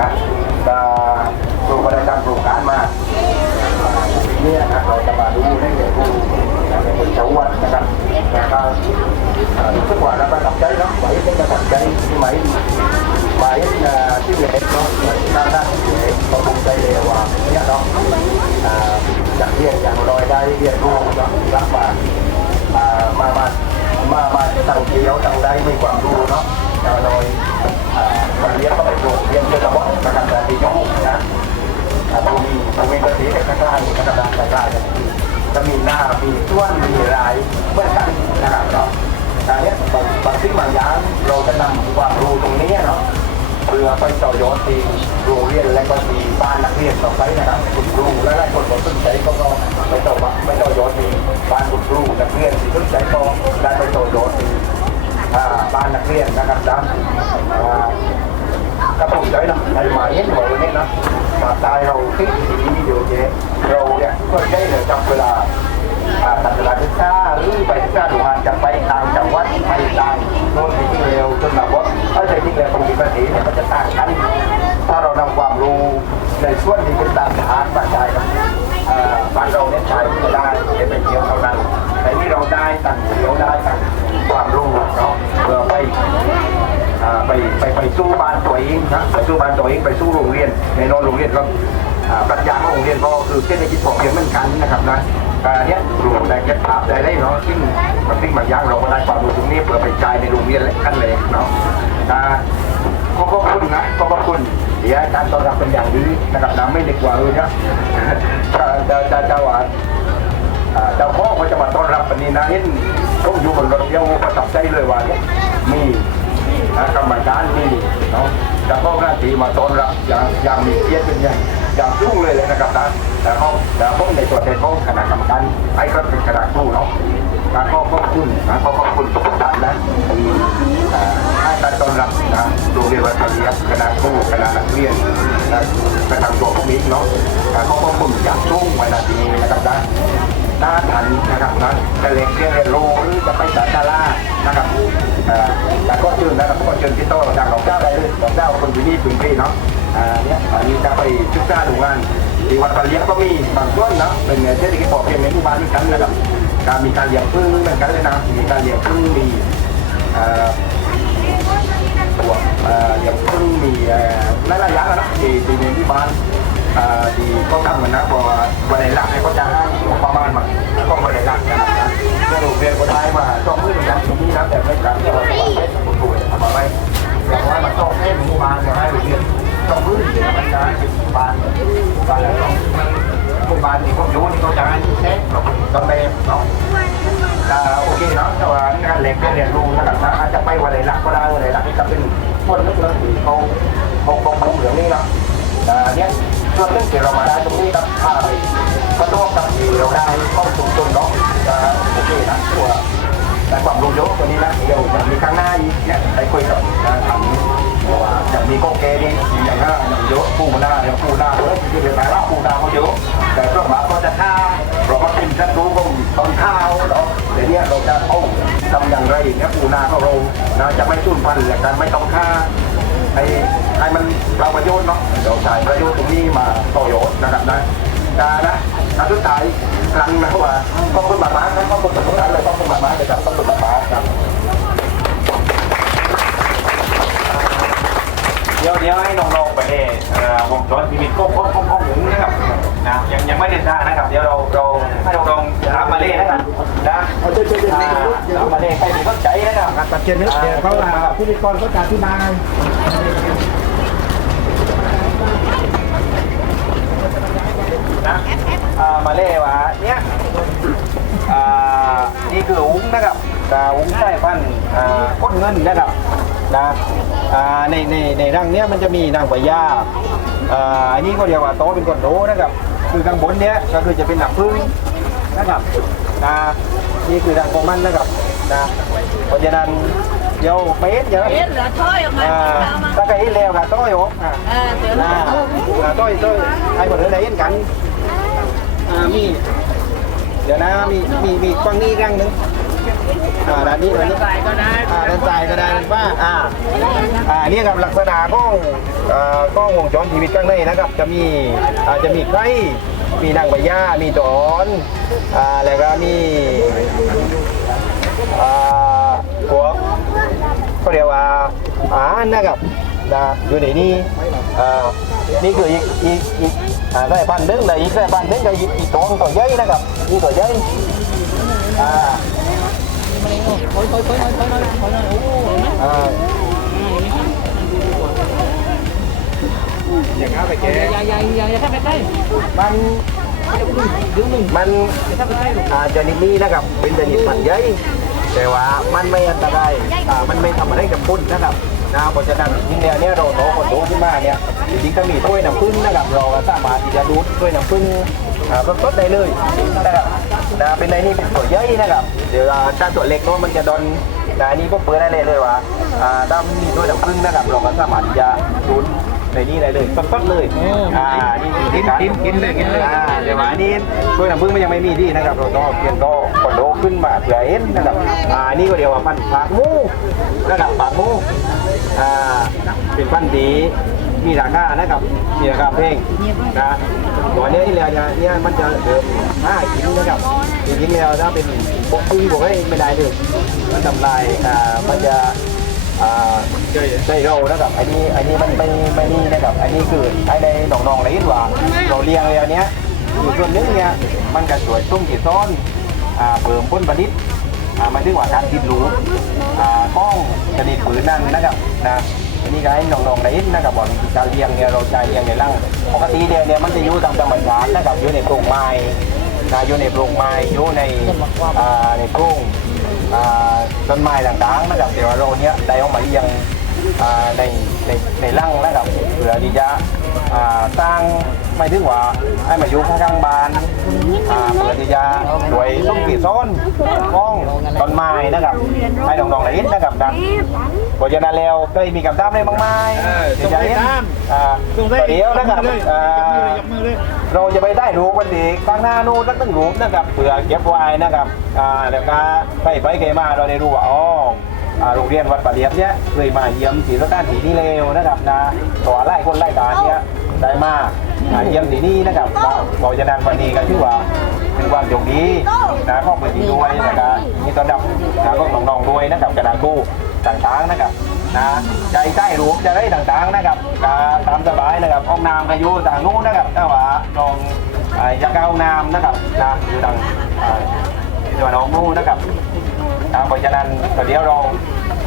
นะก็ครูก็ได้ทำโครงการมาเนี่ยนะเราจะมาดูให้เด็กผู้นะในคนชาววัดนะครับแล้วก็เอ่อทุกวันเราก็ทำใจเนาะไหวเป็นก็ทำใจที่ไหมไหวที่เหล็กเนาะทางด้านที่เหล็กก็ภูมิใจเลยว่าเนี่ยเนาะจากเรียนอย่างลอยได้เรียนรู้เนาะรับมามามามามาตั้งเดียวตั้งใดมีความรู้เนาะจะโดยมาเรียนก็ไป เรียนเจ้าวัดนะครับแต่ที่ยุ่งนะภูมิภูมิกษีเด็กข้างล่างนี่นะครับข้างล่างนี่ยจะมีหน้ามีส่วนมีลายเหมือนกันนะครับเนาะอันนี้บางสิ่งบางอย่างเราจะนำความรู้ตรงนี้เนาะเพื่อไปต่อยอดที่โรงเรียนและก็ที่บ้านนักเรียนต่อไปนะครับคุณครูและหลายคนก็สนใจก็ไปต่อว่าไปต่อยอดที่บ้านคุณครูนักเรียนที่สนใจก็ได้ไปต่อยอดที่บ้านนักเรียนนะครับนะอ่า กระผมใจนะในหมายเห็นบอกวันนี้นะมาตายเราที่ดีเดียวเจเราเนี่ยก็ได้เลยจับเวลาอาตัดเวลาศึกษาหรือไปศึกษาดูงานจะไปต่างจังหวัดไปต่างโน่นไปที่เร็วจนแบบว่าถ้าใจจริงแล้วตรงนี้ประเทศเนี่ยมันจะต่างกันถ้าเรานำความรู้ในส่วนที่เป็นต่างฐานมาใช้กับบ้านเราเนี่ยใช้ไม่ได้จะเป็นเดียวเท่านั้นแต่ที่เราได้ต่างเดียวได้ต่างความรู้เนาะเพื่อไป ไปไปไปสู้บ้านตัวเองนะไปสู้บ้านตัวเองไปสู้โรงเรียนในโนนโรงเรียนก็ปรัชญาของโรงเรียนก็คือเศรษฐกิจพอเพียงเหมือนกันนะครับนะการเนี้ยครูได้เก็บภาพได้ได้เนาะซึ่งบางสิ่งบางอย่างเราก็ได้ความรู้ตรงนี้เพื่อไปจ่ายในโรงเรียนและกันเลยเนาะอ่าขอบคุณนะขอบคุณเดี๋ยวอาจารย์ต้อนรับเป็นอย่างดีนะครับนะไม่เด็กกว่าเลยนะจะจะจะจะว่าอ่าเจ้าพ่อเขาจะมาต้อนรับวันนี้นะเห็นเขาอยู่บนรถเที่ยวประทับใจเลยว่าเนี่ยมี อ่ากรรมการมีเนาะจ้าพ่อหน้าที่มาต้อนรับอย่างอย่างมีเกียรติเป็นอย่างอย่างสูงเลยเลยนะครับนะแต่เขาแต่ผมในตัวแทนเของคณะกรรมการไอ้ก็เป็นคณะครูเนาะนะก็ขอบคุณนะก็ขอบคุณทุกท่านนะที่อ่าให้การต้อนรับนะโรงเรียนวัดพระเลียคณะครูคณะนักเรียนนะกระทั่งตัวพวกนี้เนาะอ่ก็ขอบคุณอย่างสูงไว้ณที่นี้นะครับนะหน้าทันนะครับนะจะเล็กเรียนรู้หรือจะไปสาธารานะครับ แล้วก็เชิญนะครับก็เชิญที่โต๊ะทางของเจ้าได้เลยของเจ้าคนที่นี่ถึงที่เนาะอ่าเนี่ยอันนี้จะไปศึกษาดูงานที่วัดปะเลี้ยงก็มีบางส่วนนะเป็นเศรษฐกิจพอเพียงในหมู่บ้านนี้กันนะครับการมีการเลี้ยงพึ่งเหมือนกันเลยนะมีการเลี้ยงพึ่งมีอ่อตัวเอ่ออย่างพิ่งมีเอ่อหลายๆอย่างนะที่ที่ในที่บ้านอ่อที่เขาทำกันนะพราะวันไหนหลักเนี่ยเขาจะให้ประมาณมาก็วันไหนหลักนะครับ สรุปเรียนก็ได้มาต้องพื้นอย่างตรงนี้นะแต่ไม่การที่เราจะมาให้ผู้ป่วยทำอะไรอย่างว่ามันต้องให้หมู่บ้านเนี่ยให้เรียนต้องพื้นเนี่ยมันจะให้บ้านหมู่บ้านแล้วต้องหมู่บ้านนี่พวกยูนี่เขาจะให้แค่ต้องเบฟเนาะอ่าโอเคเนาะแต่ว่างานเล็กก็เรียนรู้นะครับนะอาจจะไปวันไหนหลักก็ได้วันไหนหลักนี่ก็เป็นคนนึกเลยที่เขาเขาเขาเขาเหลืองนี่เนาะอ่าเนี่ยส่วนเรื่องที่เรามาได้ตรงนี้ครับถ้าไปก็ต้องกับที่เราได้เข้าชุมชนเนาะ อ่าโอเคนะตัวแต่ความรู้เยอะวันนี้นะเดี๋ยวจะมีครั้งหน้าอีกเนี่ยไปคุยกับทางทางเพราะว่าจะมีโกเกนี่อย่างหน้าอย่างเยอะปูหน้าอย่างปูหน้าเลยที่เป็นแบบว่าปูหน้าเขาเยอะแต่ส่วนมากก็จะท่าเราก็เป็นชั้นรู้ก็ตอนข้าวเนาเดี๋ยวนี้เราจะเอาทำอย่างไรเนี่ยปูนาก็เรานะจะไม่สูญพันธุ์และการไม่ต้องฆ่าให้ให้มันเราประโยชน์เนาะเดี๋ยวใช้ประโยชน์ตรงนี้มาต่อยอดนะครับนะดานะ อันสุดท้าครั้งนะว่าขอบคุณมากๆนะขอบคุณทุกท่านเลยขอบคุณมากๆเลยครับขอบคุณมากๆครับเดี๋ยวเดี๋ยวให้น้องๆไปเองวงจรชีวิตก็ก็ก็ก็หมุนนะครับนะยังยังไม่ได้ท่านะครับเดี๋ยวเราเราให้น้องๆทำมาเล่นนะครับนะเอาเชิญๆๆอ่าทำมาเล่ใครมีสนใจนะครับๆตัดเจนนึกเดี๋ยวเขาว่าพิธีกรเขาจะอธิบาย นะอ่ามาเล่ว่าเนี้ยอ่านี่คืออุ้งนะครับอ่าอุ้งใต้พันธุ์อ่าก้นเงินนะครับนะอ่าในในในรังเนี้ยมันจะมีนางพญาอ่าอันนี้ก็เรียกว่าโตเป็นก้นโตนะครับ คือข้างบนเนี้ยก็คือจะเป็นหนักพึ่งนะครับนะนี่คือรังของมันนะครับนะเพราะฉะนั้นเดี๋ยวเป็ดเดี๋ยวเอ็ดเหรอถ้อยออกมาอ่าเอามาถ้าใครเห็นแล้วก็ต้อยอกอ่าเออเดี๋ยวอ่าอ่าต้อยต้อยให้คนอื่นได้เห็นกันอ่ามี เดี๋ ยวนะมีมีมีฟังนี้อีกรังหนึ่งอ่าด้านนี้ด้านนี้ก็ได้อ่าด้านซ้ายก็ได้ว่าอ่าอ่านี่ครับลักษณะของอ่ากล้องวงจรชีวิตข้างในนะครับ จะมีอาจจะมีไข่มีนางใบหญ้ามีตอนอ่าแล้วก็มีอ่าพวกเขาเรียกว่าอาหารนะครับนะอยู่ในนี้อ่านี่คืออีกอีกอีก อ่าสายพันธุ์หนึงแต่อีกสายพันธุ์หนึงก็อีกอีกตัวตัวใหญ่นะครับนี่ตัวใหญ่อ่าค่อยค่อยค่อยค่อยค่อยค่อยโอ้เห็นไหมอ่าอย่างนั้นไปแกอย่าอย่าอย่าแค่ไปใกล้มันมันอาชนิดนี้นะครับเป็นชนิดมันใหญ่แต่ว่ามันไม่อันตรายอ่ามันไม่ทำอะไรกับคุณนะครับ นะเพราะฉะนั้นจริงๆแล้วเนี่ยเราโตคนโตขึ้นมาเนี่ยจริงๆก็มีถ้วยน้ำผึ้งนะครับเราก็สามารถที่จะดูดถ้วยน้ำผึ้งสดๆได้เลยนะครับนะเป็นในนี่เป็นตัวใหญ่นะครับเดี๋ยวอ่าถ้าตัวเล็กเนาะมันจะโดนนะอันนี้ก็เปิดได้เลยเลยว่าถ้ามีถ้วยน้ำผึ้งนะครับเราก็สามารถที่จะดูด ในนี้ได้เลยสดๆเลยอ่านี่คือกินกินกินเลยกินเลยอ่าเดี๋ยวมาอันนี้ถ้วยน้ำผึ้งมันยังไม่มีที่นะครับเราต้องเปลี่ยนก็คอนโดขึ้นมาเผื่อเห็นนะครับอ่านี่ก็เดี๋ยวว่าพันธุ์ปากหมูนะครับปากหมูอ่าเป็นพันธุ์ดีมีราคานะครับมีราคาเพลงนะตัวนี้เนี่ยเนี่ยเนี่ยมันจะเดิมห้าชิ้นนะครับจริงๆแล้วถ้าเป็นปกพึ่งบอกให้ไม่ได้เลยมันทำลายอ่ามันจะ อ่าใจเรานะครับอันนี้อันนี้มันไม่ไม่นี่นะครับอันนี้คือไอ้ในหนองนองๆเลยว่าเราเลี้ยงอะไรเนี้ยอยู่ส่วนนึงเนี่ยมันก็สวยต้มกี่ซ้อนอ่าเพิ่มพ้นประดิษฐ์อ่ามายถึงว่าการติดหรูอ่าป้องชนิดผืนนั่นนะครับนะอันนี้ก็ให้น้องๆได้นนะครับว่าวิธีการเลี้ยงเนี่ยเราใช้เลี้ยงในร่างปกติเนี่ยเนี่ยมันจะอยู่ตามธรรมชาตินะครับอยู่ในโพรงไม้นะอยู่ในโพรงไม้อยู่ในอ่าในโพรง อ่าต้นไม้ต่างๆนะครั บเดี๋ยวเราเนี้ยได้เอามาเลี้ยงอ่าในในในร่างนะครับเพื่อที่จะอ่าสร้างไม่ถึงว่าให้มาอยู่ข้างๆบ้านอ่าเพื่อที่จะสวยต้นปีซ้อนห้องต้นไม้นะครับให้น้องๆได้เห็นนะครับนะเพราะฉะนั้นแล้วก็มีคำถามอะไรบ้างไหมเดี๋ยวจะเห็นอ่าเดี๋ยวนะครับอ่าเราจะไปได้รูปวันดีข้างหน้านู้นสักหนึ่งรูปนะครับเผื่อเก็บไว้นะครับอ่าแล้วก็ไปไปเกมาเราได้รู้ว่าอ๋ออ่า โรงเรียนวัดปะเลียบเนี่ยเคยมาเยี่ยมสีสถานสีนี้เร็วนะครับนะตัวไล่คนไล่ตาเนี่ยได้มาอ่าเยี่ยมสีนี้นะครับก็เพราะฉะนั้นวันนี้ก็ถือว่าเป็นความโชคดีนะครอบครัวที่ด้วยนะครับมีตอนดับนะก็น้องๆด้วยนะครับกระดาษกู้ต่างๆนะครับนะใจใต้รูปจะได้ต่างๆนะครับอ่าตามสบายนะครับห้องน้ำก็อยู่ต่างนู้นนะครับถ้าว่าน้องอ่าอยากเข้าห้องน้ำนะครับนะอยู่ต่างอ่าที่ว่าน้องนู้นนะครับ อ่าเพราะฉะนั้นก็เดี๋ยวเรา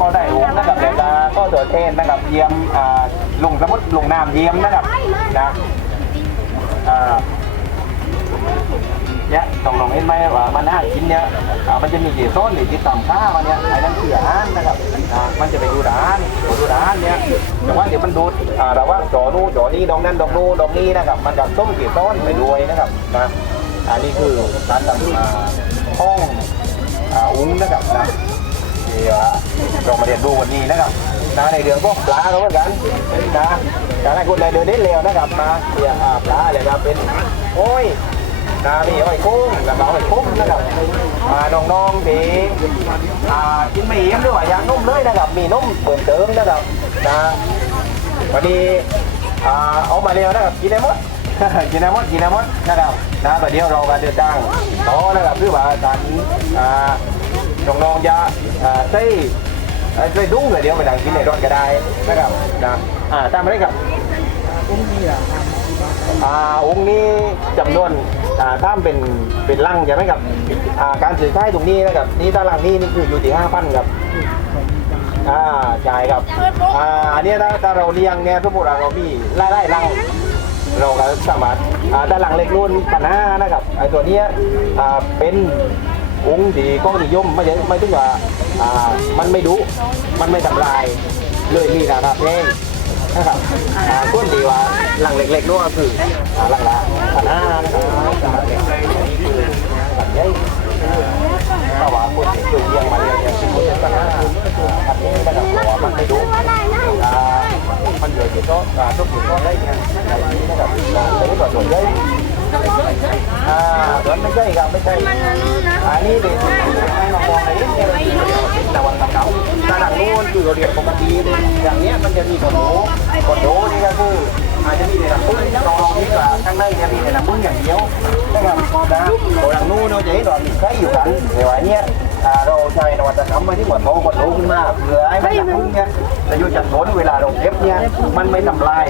ก็ได้รู้นะครับเดี๋ยวจะก็ตัวเทศนะครับเยี่ยมอ่าลงสมุดลงน้ำเยี่ยมนะครับนะอ่าเนี่ยต้องลองเห็นไหมว่ามันน่ากินเนี่ยอ่ามันจะมีกี่โซนหรือที่ต่ำค่ามันเนี่ยไอ้นั่นคืออาหารนะครับอ่ามันจะไปดูร้านดูร้านเนี่ยแต่ว่าเดี๋ยวมันดูดอ่าเราว่าจอนู้จอนี้ดองนั่นดองนู้นดองนี้นะครับ มันจะต้มกี่โซนไปด้วยนะครับนะอันนี้คือการทำ วันนี้นะครับนะในเรื่องพวกปลาก็เหมือนกันนะการให้คนใดเดินได้เร็วนะครับนะเที่ยอ่าปลาเลยครับเป็นโอ้ยนะมีหอยกุ้งแล้วก็หอยกุ้งนะครับอ่าน้องๆที่อ่ากินไม่อิ่มด้วยอยากนุ่มเลยนะครับมีนุ่มเปิ่มเติมนะครับนะวันนี้อ่าเอามาเร็วนะครับกินได้หมดกินได้หมดกินได้หมดนะครับนะประเดี๋ยวเราก็เดินทางต่อนะครับเพื่อว่าการอ่าน้องๆจะอ่าใช้ อ่าใช้ดุ้งเลยเดี๋ยวไปดังกินในรถก็ได้นะครับนะอ่าตามมาเลยครับองนี้อ่าองค์นี้จำนวนอ่าถ้ามเป็นเป็นลังใช่ไหมครับอ่าการซื้อขายตรงนี้นะครับนี่ตารางนี้นี่คืออยู่ที่ห้าพันครับอ่าใช่ครับอ่าอันเนี้ยถ้าถ้าเราเลี้ยงเนี่ยสมมติว่าเรามีไล่ไล่ลังเราก็สามารถอ่าด้านหลังเล็กรุ่นปัญหานะครับไอ้ตัวเนี้ยอ่าเป็นองค์ดีก็นิยมไม่ใช่ไม่ถึงว่า อ่ามันไม่ดุมันไม่ทำลายเลยมีราคาแพงนะครับอ่าต้นดีว่าหลังเล็กๆด้วยคืออ่าหลังละปัญหานะครับหลังเล็กๆนี่คือหลังใหญ่ถ้าว่าคนที่เคยเลี้ยงมาเลี้ยงเนี่ยคือคนที่ปัญหาทำนี้นะครับเพราะว่ามันไม่ดุอ่ามันเหลือกี่โต๊ะอ่าทุกกี่โต๊ะได้เนี่ยอะไรนี้นะครับ อ่าแต่นี่ก็ส่วนใหญ่อ่าส่วนไม่ใช่ครับไม่ใช่อ่อันนี้เด็กให้มามองในนี้เลยเป็นตะวันตะเกาตลาดนู้นคือเราเรียนปกติเลยอย่างเนี้ยมันจะมีกดโหกดโหนี่ก็คืออาจจะมีในน้ำพึ่งลองนี่ก็ข้างในจะมีในน้ำพึ่งอย่างเดียวนะครับนะตลาดังนู้นเราจะเห็นว่ามีไส้อยู่กันแต่ว่าเนี้ยเรา ใช้นวัตกรรมมาที่กดโหกดโหขึ้นมาเพื่อให้มันน้ำพึ่งเนี่ยจะอยู่จัดโซนเวลาเราเก็บเนี่ยมันไม่ทำลาย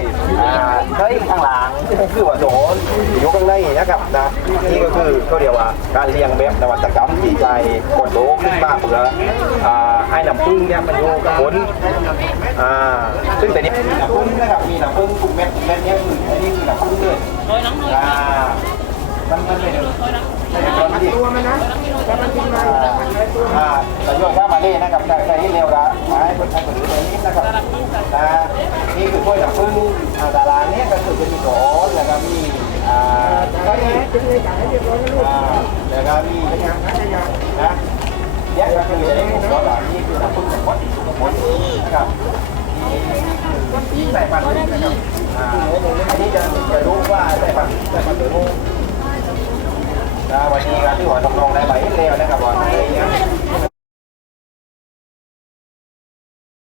ไส้ข้างหลังคือว่าโซนอยู่ข้างในนะครับนะนี่ก็คือเขาเรียกว่าการเลี้ยงแบบนวัตกรรมที่ใช้กดโหขึ้นมาเพื่อให้น้ำพึ่งเนี่ยมันอยู่กับผลอ่าซึ่งแต่นี้มีหนังพึ่งนะครับมีหนังพึ่งกลุ่มเม็ดเม็ดเนี้ยคืออันนี้คือหนังพึ่งเลยอ่ามันมันเป็นเป็นตัวมันนะ อ่าแต่โยนข้ามาเล่นะครับใครที่เร็วละมาให้คนใช้คนอื่นนี้นะครับนะนี่คือกล้วยหนังพึ่งอ่าดาราเนี้ยก็คือจะมีโดนแล้วก็มีอ่าไก่อ่าแล้วก็มีนะเนี่ยก็คือจะได้ผมว่าแบบนี้คือหนังพึ่งของวัดสุขมนนะครับใส่ปันนี้นะครับอ่าอันนี้จะจะรู้ว่าใส่ปันใส่ปันหรือมูนะวันนี้การที่หัวน้อง